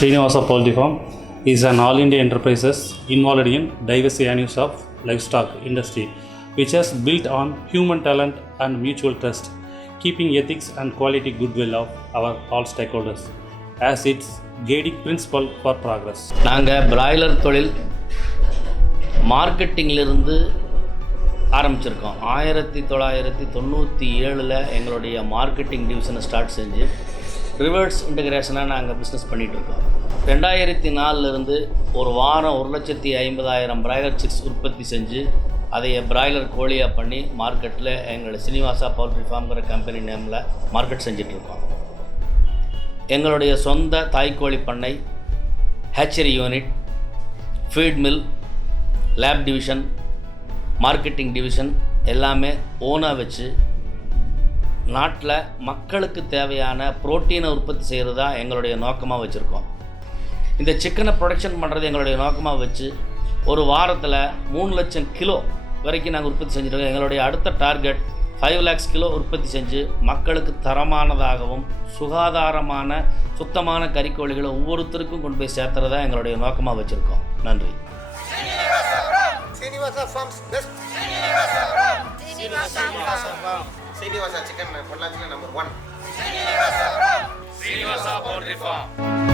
Srinivasa Poultry Farm is an all-India enterprise involved in diverse avenues of livestock industry, which has built on human talent and mutual trust, keeping ethics and quality goodwill of our all stakeholders as its guiding principle for progress. நாங்கள் broiler தொழில் மார்க்கெட்டிங்கிலிருந்து ஆரம்பிச்சிருக்கோம். 1997 எங்களுடைய marketing டிவிஷனை start செஞ்சு reverse இன்டகிரேஷனாக நாங்கள் business பண்ணிகிட்ருக்கோம். 2004 ஒரு வாரம் 1,50,000 broiler six உற்பத்தி செஞ்சு அதைய பிராய்லர் கோழியாக பண்ணி மார்க்கெட்டில் எங்களுடைய ஸ்ரீனிவாசா பவுல்ட்ரி ஃபார்ம்ங்கிற கம்பெனி நேமில் மார்க்கெட் செஞ்சிட்ருக்கோம். எங்களுடைய சொந்த தாய்க்கோழி பண்ணை, hatchery unit, feed mill, lab division, marketing division எல்லாமே ஓனாக வச்சு நாட்டில் மக்களுக்கு தேவையான புரோட்டீனை உற்பத்தி செய்கிறது தான் எங்களுடைய நோக்கமாக வச்சுருக்கோம். இந்த சிக்கனை ப்ரொடக்ஷன் பண்ணுறது எங்களுடைய நோக்கமாக வச்சு ஒரு வாரத்தில் 3 லட்சம் கிலோ வரைக்கும் நாங்கள் உற்பத்தி செஞ்சுருக்கோம். எங்களுடைய அடுத்த டார்கெட் 5 lakhs கிலோ உற்பத்தி செஞ்சு மக்களுக்கு தரமானதாகவும் சுகாதாரமான சுத்தமான கறிக்கோழிகளை ஒவ்வொருத்தருக்கும் கொண்டு போய் சேர்த்துறதா எங்களுடைய நோக்கமாக வச்சுருக்கோம். நன்றி. Srinivasa Farms best. Srinivasa chicken Pollachi number 1. Srinivasa Poultry Farm.